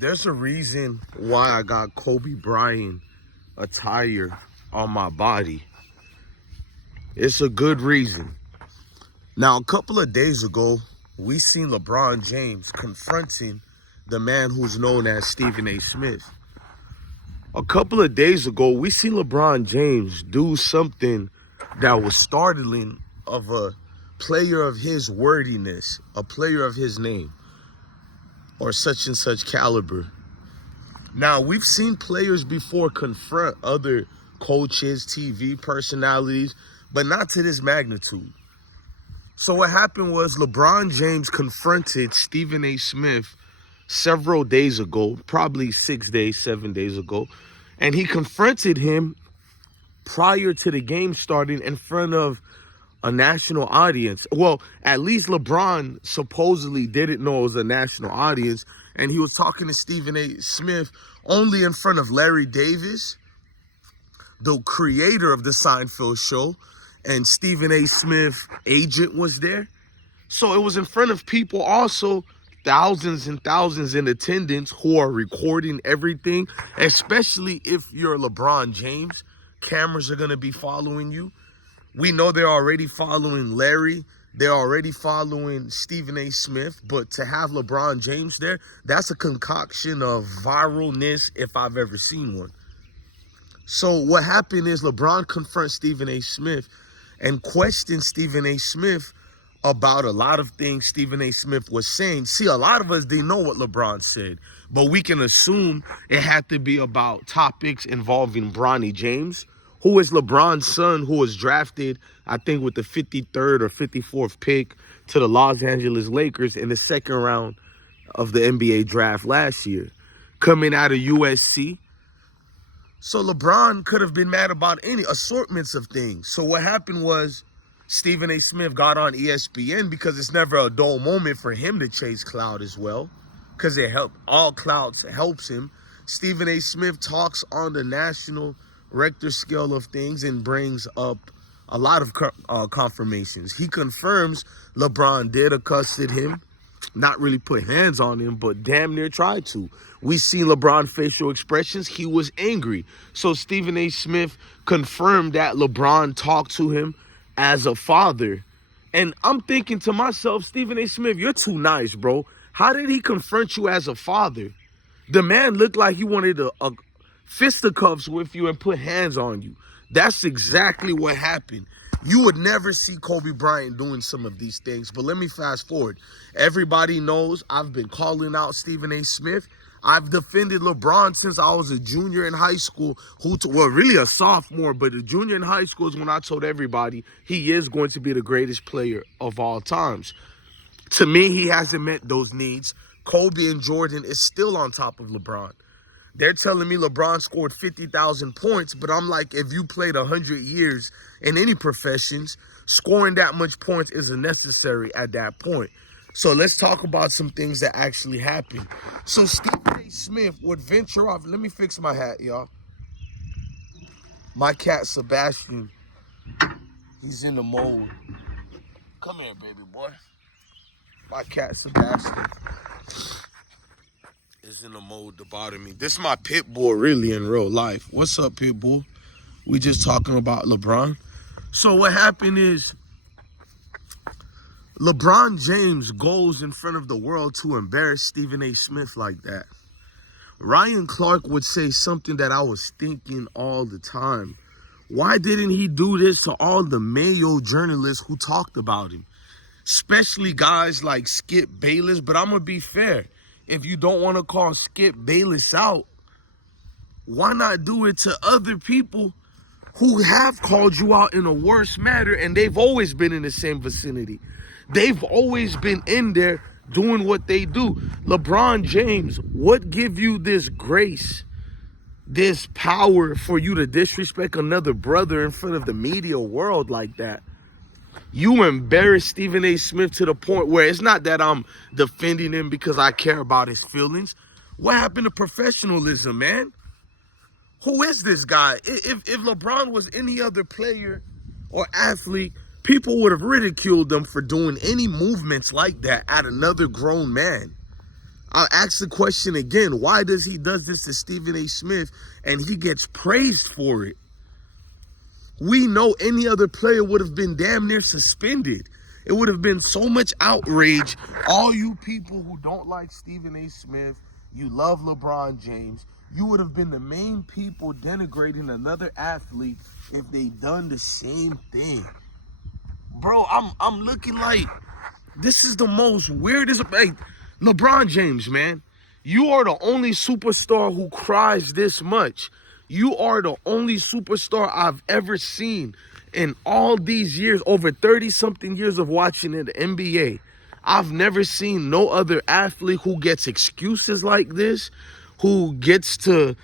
There's a reason why I got Kobe Bryant attire on my body. It's a good reason. Now, a couple of days ago, we seen LeBron James confronting the man who's known as Stephen A. Smith. A couple of days ago, we seen LeBron James do something that was startling of a player of his wordiness, a player of his name, or such and such caliber. Now, we've seen players before confront other coaches, TV personalities, but not to this magnitude. So what happened was LeBron James confronted Stephen A. Smith several days ago, probably 6 days, 7 days ago, and he confronted him prior to the game starting in front of a national audience. Well, at least LeBron supposedly didn't know it was a national audience, and he was talking to Stephen A. Smith only in front of Larry Davis, the creator of the Seinfeld show, and Stephen A. Smith agent was there. So it was in front of people also, thousands and thousands in attendance who are recording everything, especially if you're LeBron James. Cameras are going to be following you. We know they're already following Larry. They're already following Stephen A. Smith. But to have LeBron James there, that's a concoction of viralness if I've ever seen one. So what happened is LeBron confronts Stephen A. Smith and questioned Stephen A. Smith about a lot of things Stephen A. Smith was saying. See, a lot of us didn't know what LeBron said, but we can assume it had to be about topics involving Bronny James, who is LeBron's son, who was drafted, I think, with the 53rd or 54th pick to the Los Angeles Lakers in the second round of the NBA draft last year, coming out of USC. So LeBron could have been mad about any assortments of things. So what happened was Stephen A. Smith got on ESPN because it's never a dull moment for him to chase clout as well, because all clout helps him. Stephen A. Smith talks on the national Richter scale of things and brings up a lot of confirmations. He confirms LeBron did accosted him, not really put hands on him, but damn near tried to. We seen LeBron facial expressions. He was angry. So Stephen A. Smith confirmed that LeBron talked to him as a father. And I'm thinking to myself, Stephen A. Smith, you're too nice, bro. How did he confront you as a father? The man looked like he wanted a fisticuffs with you and put hands on you. That's exactly what happened. You would never see Kobe Bryant doing some of these things. But let me fast forward. Everybody knows I've been calling out Stephen A. Smith. I've defended LeBron since I was a junior in high school, really a sophomore, but a junior in high school is when I told everybody he is going to be the greatest player of all times. To me, he hasn't met those needs. Kobe and Jordan is still on top of LeBron. They're telling me LeBron scored 50,000 points, but I'm like, if you played 100 years in any professions, scoring that much points isn't necessary at that point. So let's talk about some things that actually happened. So Stephen A. Smith would venture off. Let me fix my hat, y'all. My cat, Sebastian, he's in the mold. Come here, baby boy. My cat, Sebastian, is in the mold to bother me. This is my pit bull, really, in real life. What's up, pit bull? We just talking about LeBron. So what happened is LeBron James goes in front of the world to embarrass Stephen A. Smith like that. Ryan Clark would say something that I was thinking all the time. Why didn't he do this to all the Mayo journalists who talked about him? Especially guys like Skip Bayless. But I'm going to be fair. If you don't want to call Skip Bayless out, why not do it to other people who have called you out in a worse manner, and they've always been in the same vicinity? They've always been in there doing what they do. LeBron James, what give you this grace, this power for you to disrespect another brother in front of the media world like that? You embarrass Stephen A. Smith to the point where it's not that I'm defending him because I care about his feelings. What happened to professionalism, man? Who is this guy? If LeBron was any other player or athlete, people would have ridiculed them for doing any movements like that at another grown man. I'll ask the question again. Why does he does this to Stephen A. Smith and he gets praised for it? We know any other player would have been damn near suspended. It would have been so much outrage. All you people who don't like Stephen A. Smith, you love LeBron James, you would have been the main people denigrating another athlete if they done the same thing. Bro, I'm looking like this is the most weirdest. Hey, LeBron James, man, you are the only superstar who cries this much. You are the only superstar I've ever seen in all these years, over 30-something years of watching in the NBA. I've never seen no other athlete who gets excuses like this, who gets to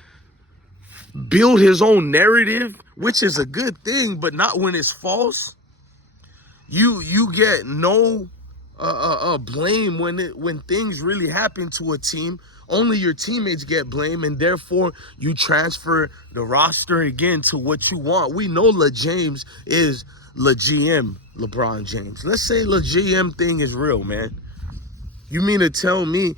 build his own narrative, which is a good thing, but not when it's false. You get no blame when things really happen to a team. Only your teammates get blame, and therefore you transfer the roster again to what you want. We know James is GM, LeBron James. Let's say GM thing is real, man. You mean to tell me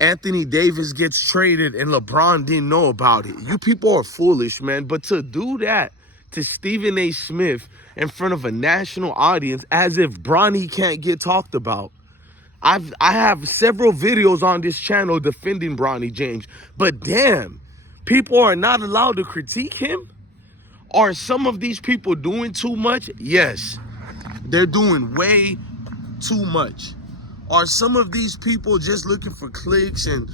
Anthony Davis gets traded and LeBron didn't know about it? You people are foolish, man. But to do that to Stephen A. Smith in front of a national audience as if Bronny can't get talked about. I have several videos on this channel defending Bronny James, but damn, people are not allowed to critique him? Are some of these people doing too much? Yes, they're doing way too much. Are some of these people just looking for clicks and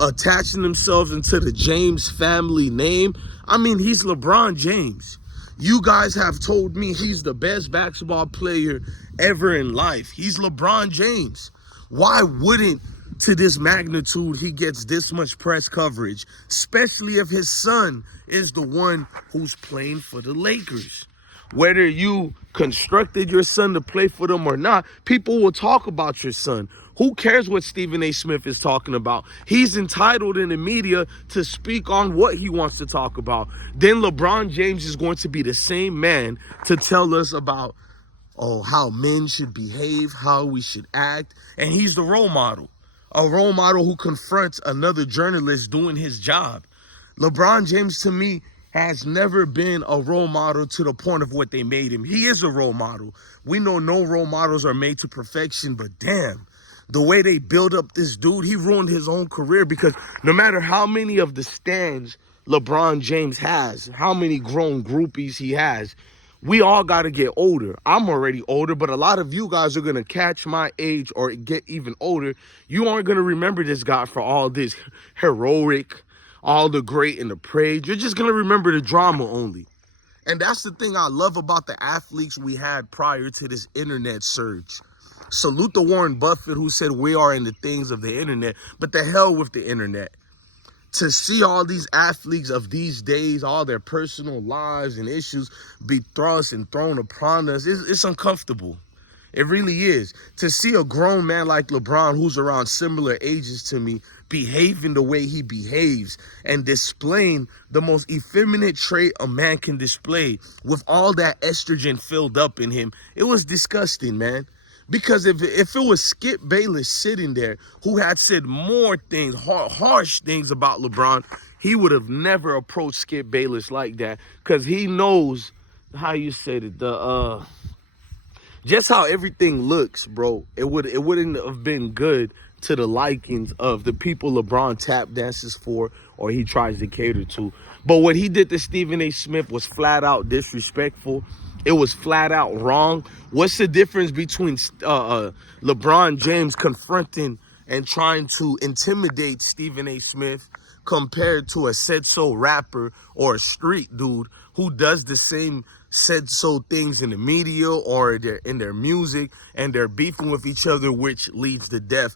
attaching themselves into the James family name? I mean, he's LeBron James. You guys have told me he's the best basketball player ever in life. He's LeBron James. Why wouldn't, to this magnitude, he gets this much press coverage, especially if his son is the one who's playing for the Lakers? Whether you constructed your son to play for them or not, people will talk about your son. Who cares what Stephen A. Smith is talking about? He's entitled in the media to speak on what he wants to talk about. Then LeBron James is going to be the same man to tell us about how men should behave, how we should act. And he's the role model. A role model who confronts another journalist doing his job. LeBron James, to me, has never been a role model to the point of what they made him. He is a role model. We know no role models are made to perfection, but damn, the way they build up this dude, he ruined his own career, because no matter how many of the stands LeBron James has, how many grown groupies he has, we all got to get older. I'm already older, but a lot of you guys are going to catch my age or get even older. You aren't going to remember this guy for all this heroic, all the great and the praise. You're just going to remember the drama only. And that's the thing I love about the athletes we had prior to this internet surge. Salute to Warren Buffett, who said we are in the things of the internet, but the hell with the internet. To see all these athletes of these days, all their personal lives and issues be thrust and thrown upon us, it's uncomfortable. It really is. To see a grown man like LeBron, who's around similar ages to me, behaving the way he behaves and displaying the most effeminate trait a man can display with all that estrogen filled up in him, it was disgusting, man. Because if it was Skip Bayless sitting there, who had said more things, harsh things about LeBron, he would have never approached Skip Bayless like that. Because he knows, how you said it, just how everything looks, bro. It wouldn't have been good to the likings of the people LeBron tap dances for or he tries to cater to. But what he did to Stephen A. Smith was flat out disrespectful. It was flat out wrong. What's the difference between LeBron James confronting and trying to intimidate Stephen A. Smith compared to a said-so rapper or a street dude who does the same said-so things in the media or in their music, and they're beefing with each other, which leads to death?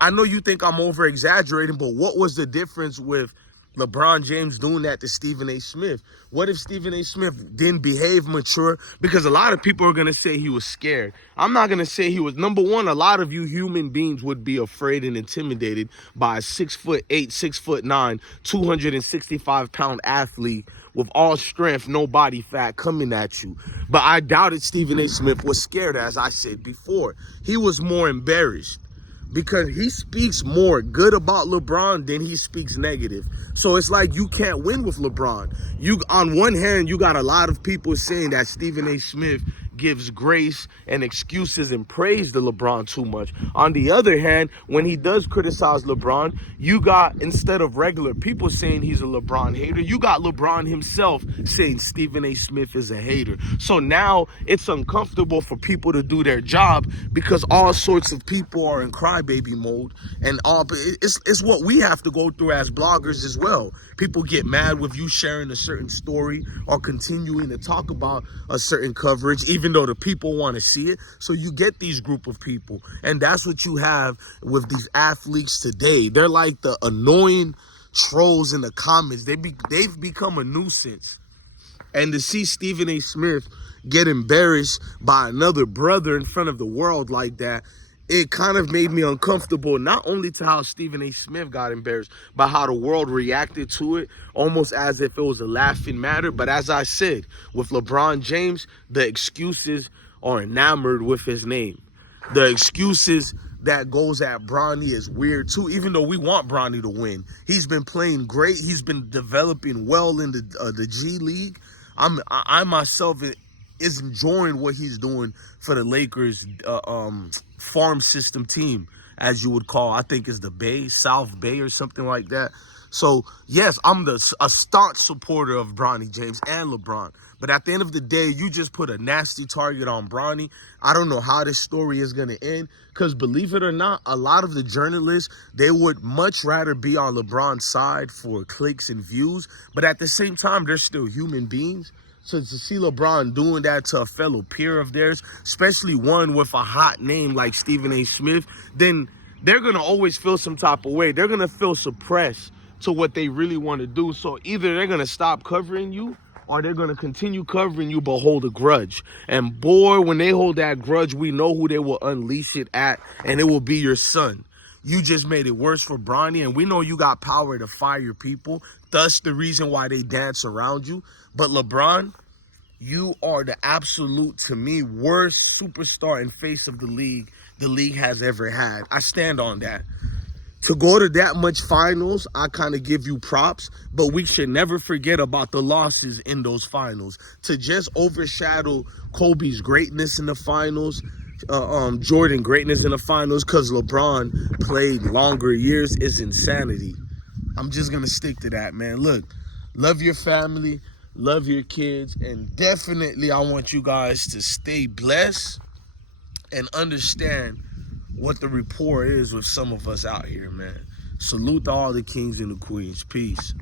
I know you think I'm over-exaggerating, but what was the difference with LeBron James doing that to Stephen A. Smith? What if Stephen A. Smith didn't behave mature? Because a lot of people are going to say he was scared. I'm not going to say he was. Number one, a lot of you human beings would be afraid and intimidated by a 6'8", 6'9", 265-pound athlete with all strength, no body fat coming at you. But I doubted Stephen A. Smith was scared, as I said before. He was more embarrassed. because he speaks more good about LeBron than he speaks negative. So it's like you can't win with LeBron. You, on one hand, you got a lot of people saying that Stephen A. Smith gives grace and excuses and praise to LeBron too much. On the other hand, when he does criticize LeBron, you got, instead of regular people saying he's a LeBron hater, you got LeBron himself saying Stephen A. Smith is a hater. So now it's uncomfortable for people to do their job because all sorts of people are in crybaby mode, and it's what we have to go through as bloggers as well. People get mad with you sharing a certain story or continuing to talk about a certain coverage, even though the people want to see it. So you get these group of people, and that's what you have with these athletes today. They're like the annoying trolls in the comments. They've become a nuisance. And to see Stephen A. Smith get embarrassed by another brother in front of the world like that, it kind of made me uncomfortable, not only to how Stephen A. Smith got embarrassed, but how the world reacted to it, almost as if it was a laughing matter. But as I said, with LeBron James, the excuses are enamored with his name. The excuses that goes at Bronny is weird too, even though we want Bronny to win. He's been playing great. He's been developing well in the G League. I myself is enjoying what he's doing for the Lakers farm system team, as you would call. I think is the South Bay or something like that. So yes, I'm a staunch supporter of Bronny James and LeBron. But at the end of the day, you just put a nasty target on Bronny. I don't know how this story is going to end, because believe it or not, a lot of the journalists, they would much rather be on LeBron's side for clicks and views. But at the same time, they're still human beings. So to see LeBron doing that to a fellow peer of theirs, especially one with a hot name like Stephen A. Smith, then they're going to always feel some type of way. They're going to feel suppressed to what they really want to do. So either they're going to stop covering you, or they're going to continue covering you but hold a grudge. And boy, when they hold that grudge, we know who they will unleash it at, and it will be your son. You just made it worse for Bronny, and we know you got power to fire people. Thus the reason why they dance around you. But LeBron, you are the absolute, to me, worst superstar and face of the league has ever had. I stand on that. To go to that much finals, I kind of give you props, but we should never forget about the losses in those finals. To just overshadow Kobe's greatness in the finals, Jordan greatness in the finals, because LeBron played longer years, is insanity. I'm just going to stick to that, man. Look, love your family, love your kids, and definitely I want you guys to stay blessed and understand what the rapport is with some of us out here, man. Salute to all the kings and the queens. Peace.